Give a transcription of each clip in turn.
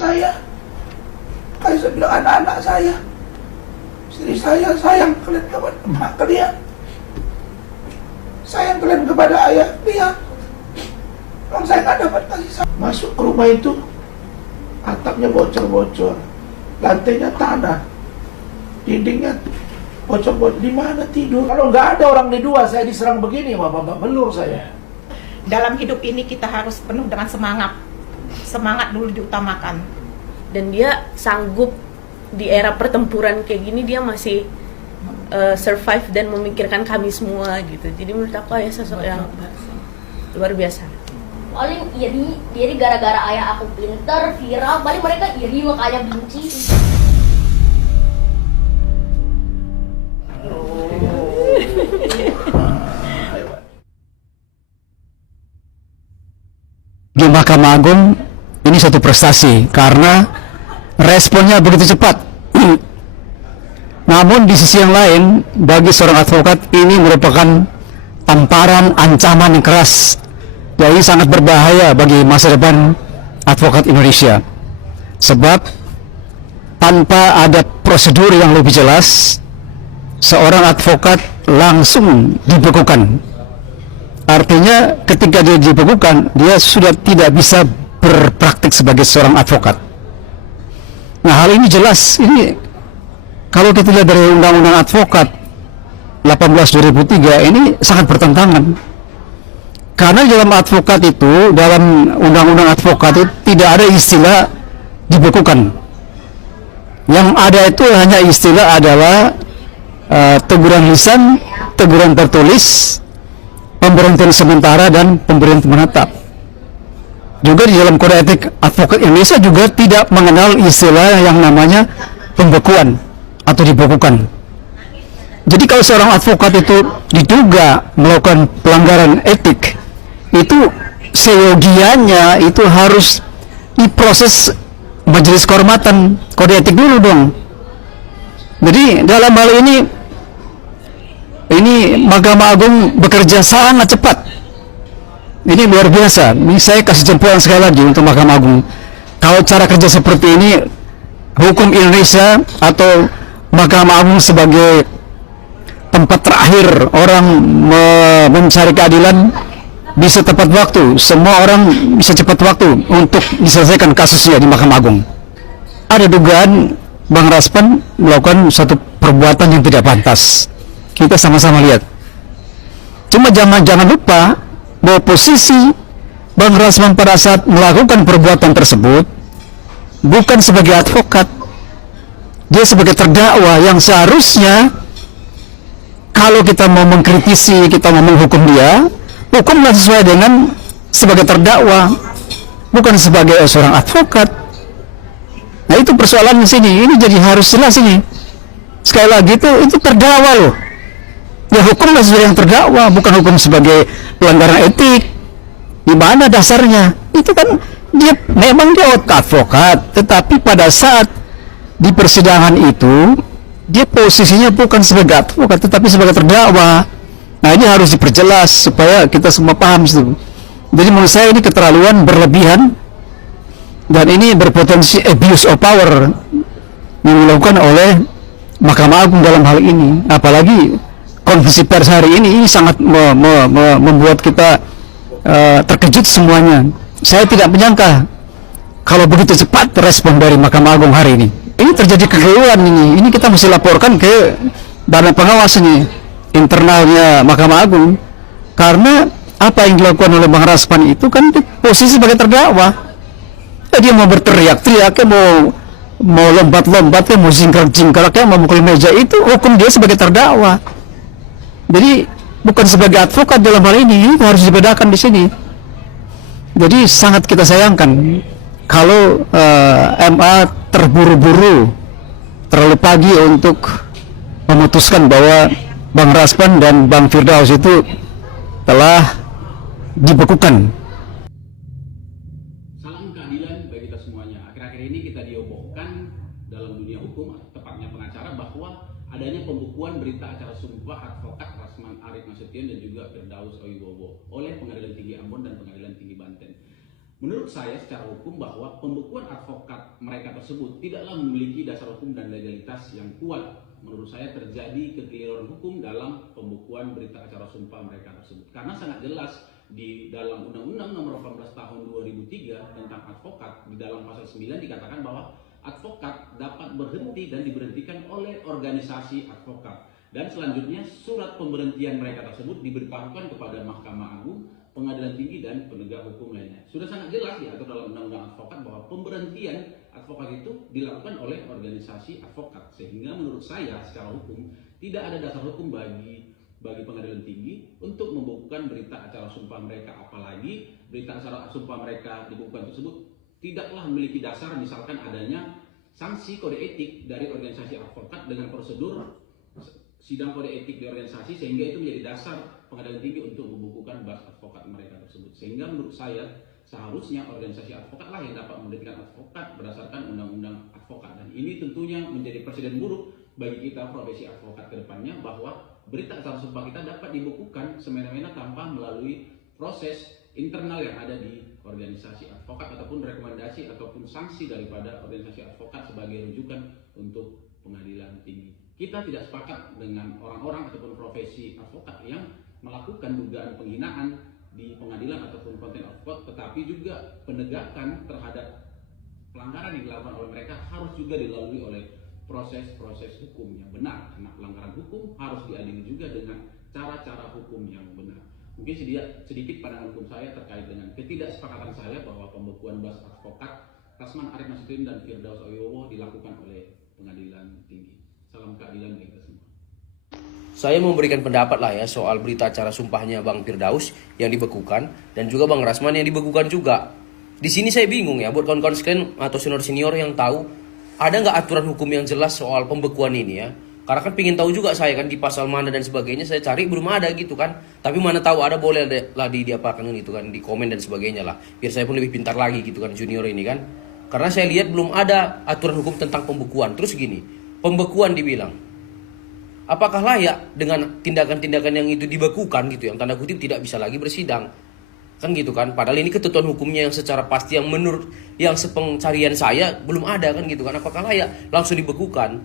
saya. Kayak saya bilang anak-anak saya, istri saya, sayang kalian kepada emak kalian, sayang kalian kepada ayah kalian. Kalau saya nggak dapat kasih sayang. Masuk ke rumah itu, atapnya bocor-bocor, lantainya tanah, dindingnya bocor-bocor. Di mana tidur? Kalau nggak ada orang di dua, saya diserang begini, bapak belur saya. Dalam hidup ini kita harus penuh dengan semangat. Semangat dulu diutamakan. Dan dia sanggup di era pertempuran kayak gini, dia masih survive dan memikirkan kami semua gitu. Jadi menurut aku ayah sosok yang luar biasa. Paling iri gara-gara ayah aku pinter, viral, paling mereka iri makanya benci. Di Mahkamah Agung ini satu prestasi karena responnya begitu cepat. Namun di sisi yang lain, bagi seorang advokat ini merupakan tamparan ancaman yang keras. Jadi sangat berbahaya bagi masa depan advokat Indonesia. Sebab tanpa ada prosedur yang lebih jelas, seorang advokat langsung dibekukan. Artinya ketika dia dibekukan, dia sudah tidak bisa berpraktik sebagai seorang advokat. Nah, hal ini jelas, ini kalau kita lihat dari Undang-Undang Advokat 18/2003 ini sangat bertentangan. Karena dalam advokat itu, dalam Undang-Undang Advokat itu tidak ada istilah dibekukan. Yang ada itu hanya istilah adalah teguran lisan, teguran tertulis, pemberhentian sementara, dan pemberhentian menetap. Juga di dalam Kode Etik Advokat Indonesia juga tidak mengenal istilah yang namanya pembekuan atau dibekukan. Jadi kalau seorang advokat itu diduga melakukan pelanggaran etik, itu seyogianya itu harus diproses majelis kehormatan kode etik dulu dong. Jadi dalam hal ini Mahkamah Agung bekerja sangat cepat. Ini luar biasa. Ini saya kasih jempolan sekali lagi untuk Mahkamah Agung. Kalau cara kerja seperti ini, hukum Indonesia atau Mahkamah Agung sebagai tempat terakhir orang mencari keadilan bisa tepat waktu. Semua orang bisa cepat waktu untuk diselesaikan kasusnya di Mahkamah Agung. Ada dugaan Bang Raspan melakukan satu perbuatan yang tidak pantas. Kita sama-sama lihat. Cuma jangan lupa bahwa posisi Bang Rasman pada saat melakukan perbuatan tersebut bukan sebagai advokat, dia sebagai terdakwa yang seharusnya kalau kita mau mengkritisi, kita mau menghukum dia, hukumlah sesuai dengan sebagai terdakwa, bukan sebagai seorang advokat. Nah, itu persoalan di sini. Ini jadi harus jelas ini. Sekali lagi itu terdakwa loh. Ya, hukumlah sesuai yang terdakwa, bukan hukum sebagai pelanggaran etik. Di mana dasarnya? Itu kan memang dia advokat, tetapi pada saat di persidangan itu dia posisinya bukan sebagai advokat, tetapi sebagai terdakwa. Nah, ini harus diperjelas supaya kita semua paham itu. Jadi menurut saya ini keterlaluan, berlebihan, dan ini berpotensi abuse of power yang dilakukan oleh Mahkamah Agung dalam hal ini. Apalagi konferensi pers hari ini sangat membuat kita terkejut semuanya. Saya tidak menyangka kalau begitu cepat respon dari Mahkamah Agung hari ini. Ini terjadi kekeliruan ini. Ini kita mesti laporkan ke Badan Pengawas ini, internalnya Mahkamah Agung. Karena apa yang dilakukan oleh Bang Raspan itu kan posisi sebagai terdakwa. Dia mau berteriak-teriak, mau lompat-lompat, mau jingkrak-jingkrak, mau mukul meja, itu hukum dia sebagai terdakwa. Jadi bukan sebagai advokat dalam hal ini harus dibedakan di sini. Jadi sangat kita sayangkan kalau MA terburu-buru terlalu pagi untuk memutuskan bahwa Bang Raspan dan Bang Firdaus itu telah dibekukan. Salam keadilan bagi kita semuanya. Akhir-akhir ini kita diobohkan dalam dunia hukum, tepatnya pengacara, bahwa adanya pembukuan berita acara sumpah advokat Rasman Arief Nasution dan juga Firdaus Wibowo oleh Pengadilan Tinggi Ambon dan Pengadilan Tinggi Banten. Menurut saya secara hukum bahwa pembukuan advokat tersebut tidaklah memiliki dasar hukum dan legalitas yang kuat. Menurut saya terjadi kekeliruan hukum dalam pembukuan berita acara sumpah mereka tersebut. Karena sangat jelas di dalam Undang-Undang Nomor 18 Tahun 2003 tentang advokat, di dalam pasal 9 dikatakan bahwa advokat dapat berhenti dan diberhentikan oleh organisasi advokat. Dan selanjutnya surat pemberhentian mereka tersebut diberitahukan kepada Mahkamah Agung, Pengadilan Tinggi, dan penegak hukum lainnya. Sudah sangat jelas diatur dalam Undang-Undang Advokat bahwa pemberhentian advokat itu dilakukan oleh organisasi advokat. Sehingga menurut saya secara hukum tidak ada dasar hukum bagi Pengadilan Tinggi untuk membukukan berita acara sumpah mereka, apalagi berita acara sumpah mereka dibukukan tersebut tidaklah memiliki dasar misalkan adanya sanksi kode etik dari organisasi advokat dengan prosedur sidang kode etik di organisasi, sehingga itu menjadi dasar Pengadilan Tinggi untuk membukukan bas advokat mereka tersebut. Sehingga menurut saya seharusnya organisasi advokat lah yang dapat memberhentikan advokat berdasarkan undang-undang advokat. Dan ini tentunya menjadi presiden buruk bagi kita profesi advokat ke depannya, bahwa berita acara sumpah kita dapat dibukukan semena-mena tanpa melalui proses internal yang ada di organisasi advokat ataupun rekomendasi ataupun sanksi daripada organisasi advokat sebagai rujukan untuk Pengadilan Tinggi. Kita tidak sepakat dengan orang-orang ataupun profesi advokat yang melakukan dugaan penghinaan di pengadilan ataupun konten advokat, tetapi juga penegakan terhadap pelanggaran yang dilakukan oleh mereka harus juga dilalui oleh proses-proses hukum yang benar. Karena pelanggaran hukum harus diadili juga dengan cara-cara hukum yang benar. Mungkin sedikit pandangan hukum saya terkait dengan ketidaksepakatan saya bahwa pembekuan bas advokat Rasman Arief Nasution dan Firdaus Oyowo dilakukan oleh Pengadilan Tinggi. Salam keadilan bagi kita semua. Saya memberikan pendapat lah ya soal berita acara sumpahnya Bang Firdaus yang dibekukan dan juga Bang Rasman yang dibekukan juga. Di sini saya bingung ya, buat kawan-kawan sekalian atau senior-senior yang tahu, ada nggak aturan hukum yang jelas soal pembekuan ini ya? Karena kan pingin tahu juga saya kan di pasal mana dan sebagainya, saya cari belum ada gitu kan. Tapi mana tahu ada, boleh lah diapakan gitu kan, di komen dan sebagainya lah. Biar saya pun lebih pintar lagi gitu kan junior ini kan. Karena saya lihat belum ada aturan hukum tentang pembekuan. Terus gini, pembekuan dibilang, apakah layak dengan tindakan-tindakan yang itu dibekukan gitu, yang tanda kutip tidak bisa lagi bersidang? Kan gitu kan, padahal ini ketentuan hukumnya yang secara pasti yang menurut yang sepencarian saya belum ada kan gitu kan. Apakah layak langsung dibekukan?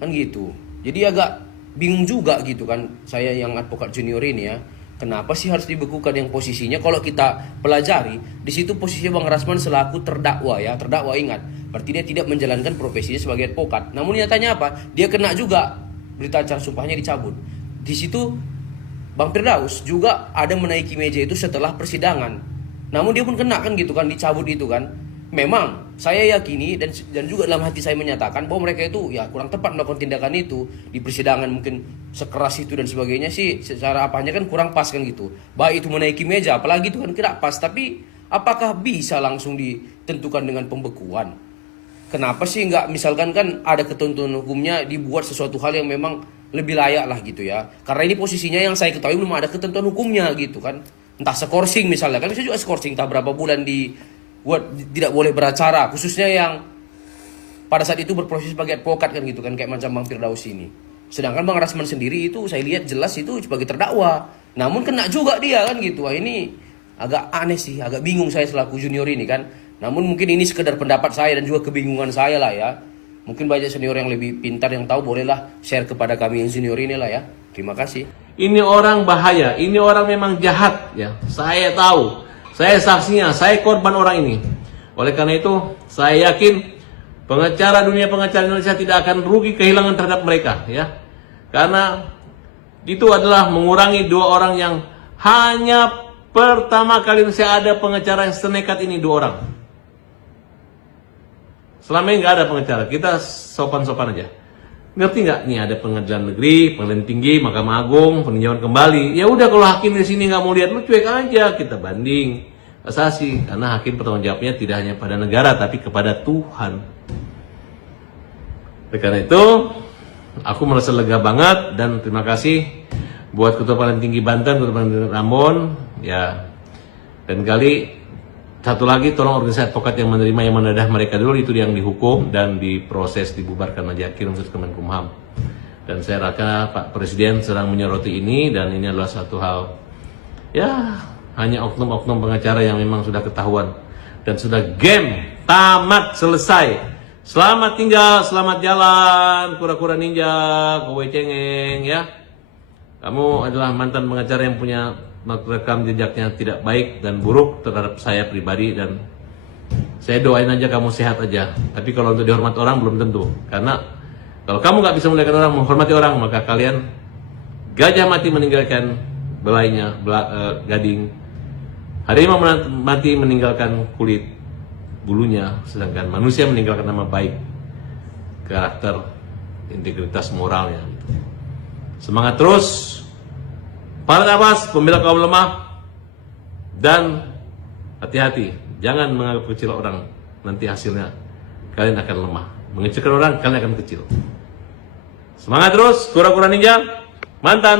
Kan gitu. Jadi agak bingung juga gitu kan saya yang advokat junior ini ya. Kenapa sih harus dibekukan yang posisinya kalau kita pelajari di situ posisinya Bang Rasman selaku terdakwa ya, terdakwa ingat. Berarti dia tidak menjalankan profesinya sebagai advokat. Namun nyatanya apa? Dia kena juga berita acara sumpahnya dicabut. Di situ Bang Firdaus juga ada menaiki meja itu setelah persidangan. Namun dia pun kena kan gitu kan, dicabut itu kan. Memang saya yakini dan juga dalam hati saya menyatakan bahwa mereka itu ya kurang tepat melakukan tindakan itu di persidangan, mungkin sekeras itu dan sebagainya sih secara apanya kan kurang pas kan gitu. Baik itu menaiki meja apalagi itu kan tidak pas, tapi apakah bisa langsung ditentukan dengan pembekuan? Kenapa sih nggak misalkan kan ada ketentuan hukumnya dibuat sesuatu hal yang memang lebih layak lah gitu ya. Karena ini posisinya yang saya ketahui belum ada ketentuan hukumnya gitu kan. Entah skorsing misalnya kan bisa juga skorsing entah berapa bulan buat tidak boleh beracara, khususnya yang pada saat itu berproses sebagai advokat kan gitu kan, kayak macam Bang Firdaus ini. Sedangkan Bang Rasman sendiri itu saya lihat jelas itu sebagai terdakwa, namun kena juga dia kan gitu. Wah ini agak aneh sih, agak bingung saya selaku junior ini kan. Namun mungkin ini sekedar pendapat saya dan juga kebingungan saya lah ya. Mungkin banyak senior yang lebih pintar yang tahu, bolehlah share kepada kami yang junior ini lah ya. Terima kasih. Ini orang bahaya, ini orang memang jahat ya. Saya tahu. Saya saksinya, saya korban orang ini. Oleh karena itu, saya yakin dunia pengacara Indonesia tidak akan rugi kehilangan terhadap mereka, ya. Karena itu adalah mengurangi dua orang yang hanya pertama kali saya ada pengacara yang senekat ini, dua orang. Selama ini nggak ada pengacara, kita sopan-sopan aja. Ngerti nggak? Nih ada pengadilan negeri, pengadilan tinggi, Mahkamah Agung, peninjauan kembali. Ya udah kalau hakim di sini nggak mau lihat, lu cuek aja, kita banding kasasi. Karena hakim bertanggung jawabnya tidak hanya pada negara, tapi kepada Tuhan. Oleh karena itu, aku merasa lega banget dan terima kasih buat Ketua Pengadilan Tinggi Banten, Ketua Pengadilan Rambon, ya. Dan satu lagi, tolong organisasi advokat yang menerima yang menadah mereka dulu, itu yang dihukum dan diproses, dibubarkan aja, kirim ke Kemenkumham. Dan saya rasa Pak Presiden sedang menyoroti ini, dan ini adalah satu hal, ya hanya oknum-oknum pengacara yang memang sudah ketahuan dan sudah game tamat selesai. Selamat tinggal, selamat jalan, kura-kura ninja, kowe cengeng ya. Kamu adalah mantan pengacara yang punya rekam jejaknya tidak baik dan buruk terhadap saya pribadi, dan saya doain aja kamu sehat aja. Tapi kalau untuk dihormati orang belum tentu. Karena kalau kamu nggak bisa memuliakan orang, menghormati orang, maka kalian gajah mati meninggalkan belainya, gading. Harimau mati meninggalkan kulit bulunya, sedangkan manusia meninggalkan nama baik, karakter, integritas moralnya. Semangat terus, para nafas, pembela kaum lemah, dan hati-hati, jangan menganggap kecil orang, nanti hasilnya kalian akan lemah. Mengecilkan orang, kalian akan kecil. Semangat terus, kura-kura ninja, mantan